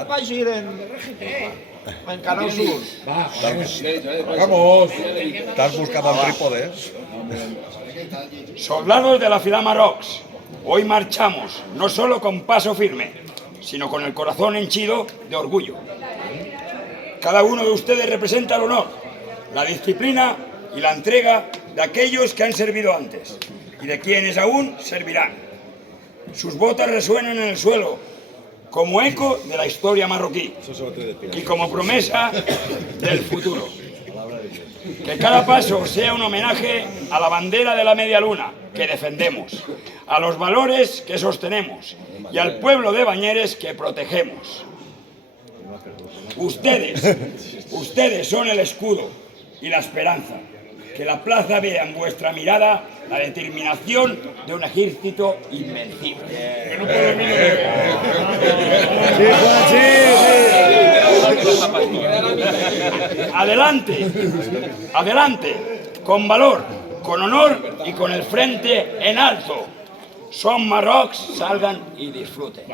vagi en Canal Sur. Vamos. Estás buscando el trípode, ¿eh? Soldados de la ciudad Marrox, hoy marchamos no solo con paso firme, sino con el corazón henchido de orgullo. Cada uno de ustedes representa el honor, la disciplina y la entrega de aquellos que han servido antes y de quienes aún servirán. Sus botas resuenan en el suelo como eco de la historia marroquí y como promesa del futuro. Que cada paso sea un homenaje a la bandera de la media luna que defendemos, a los valores que sostenemos y al pueblo de Bañeres que protegemos. Ustedes son el escudo y la esperanza. Que la plaza vea en vuestra mirada la determinación de un ejército invencible. Adelante, adelante, con valor, con honor y con el frente en alto. Son Marrox, salgan y disfruten.